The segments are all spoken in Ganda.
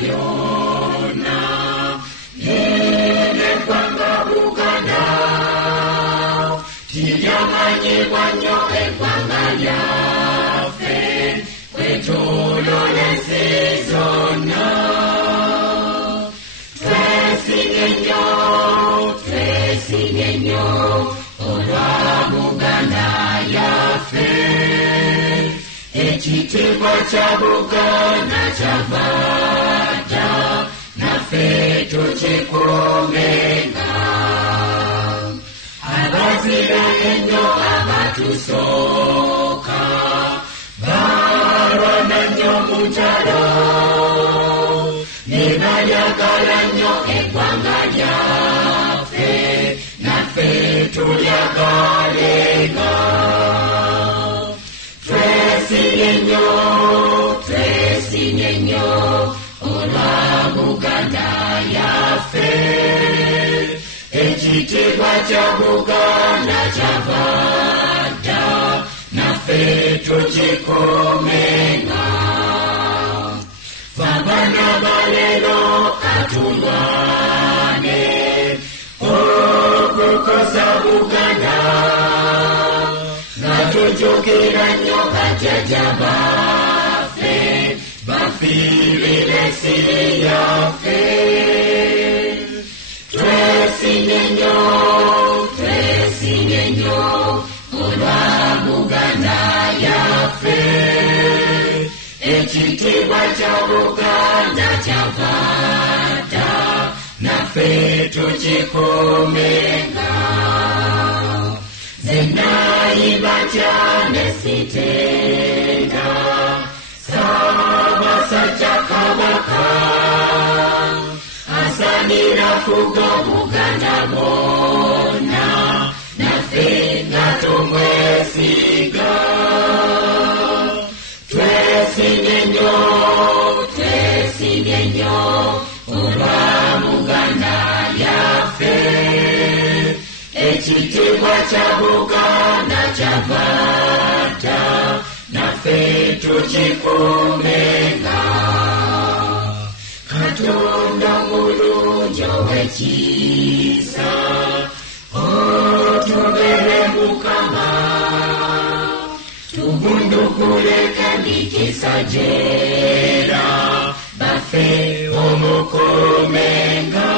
lyona yine kwanga Buganda tilyamanyibwa nnyo eggwanga lyaffe kwetulolese zonna twesinye nnyo olwa Buganda yaffe ekitiibwa kya Buganda kyavadda naffe tukikuumenga abazira ennyo abatusooka balwana nnyo mu ntalo ne balyagala nnyo eggwanga lyaffe naffe tulyagalenga twesinye nnyo olwa Buganda yaffe ekitiibwa kya Buganda kyavadda naffe tukikuumenga abaana balero katulwane okukosa Buganda nga tujjukira nnyo bajjajja baffe bafiirira ensi yaffe twesinye nnyo olwa Buganda yaffe ekitiibwa kya Buganda kyavadda naffe tukikuumenga zenayimba cyane sitenda Ssaabasajja Kabaka asanira fuga Buganda bonna naffe nga tumwesiga twesinye nnyo olwa Buganda yaffe ekitiibwa kya Buganda kyavadda naffe tukikuumenga Katonda mulungi ow'ekisa otubere Mukama tubundukule kandi kisajera baffe omukuumenga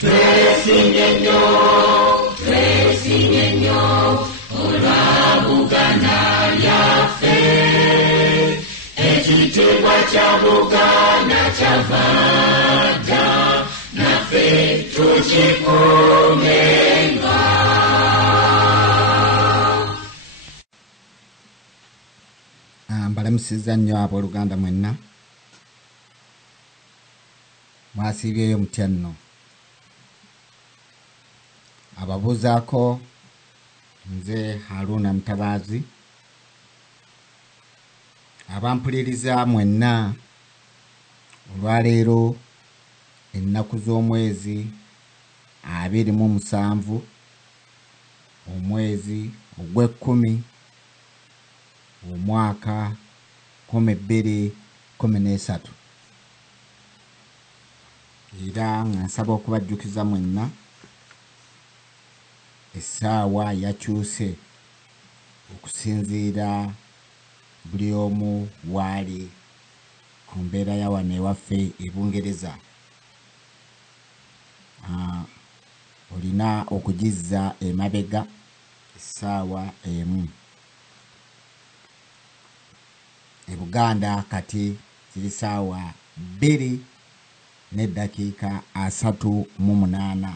twesinye nnyo olwa Buganda yaffe ekitiibwa kya Buganda kyavadda naffe tukikuumenga mbalamusiza nnyo abooluganda mwenna mwasiibyeyo mutya nno ababuuzaako nze Haruna Mutabaazi abampuliriza mwenna olwaleero ennaku z'omwezi 27 omwezi ogw'ekkumi omwaka 2013 era nga nsaba okubajjukiza mwenna essaawa yakyuse okusinziira buli omu waali ku mbeera ya wano ewaffe e Bungereza. Olina okugizza emabega essaawa emu. E Buganda kati ziri ssaawa 2:38.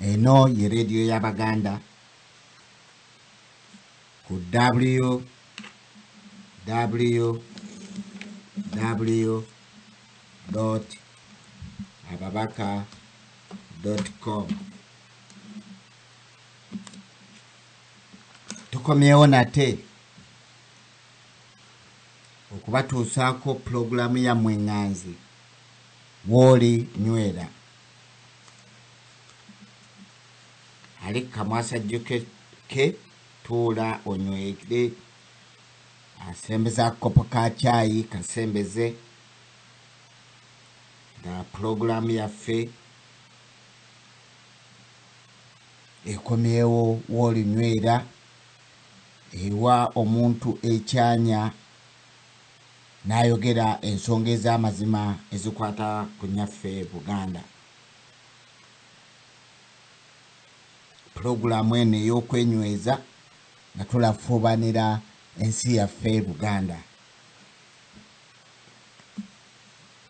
Eno ye radio y'Abaganda ku www.ababaka.com. Tukomyewo nate okubatuusaako pulogulaamu yammwe ŋŋanzi Wooli Nywera. Ali Kamwasa Jjuke tuula onywere, asembeza akakopo ka chai kasembeze, nga pulogulaamu yaffe ekomyewo w'olinywera, ewa omuntu ekyanya n'ayogera ensonga ez'amazima ezikwata ku nnyaffe Buganda. Pulogulaamu eno ey'okwenyweza nga tulafuubanira ensi yaffe Buganda.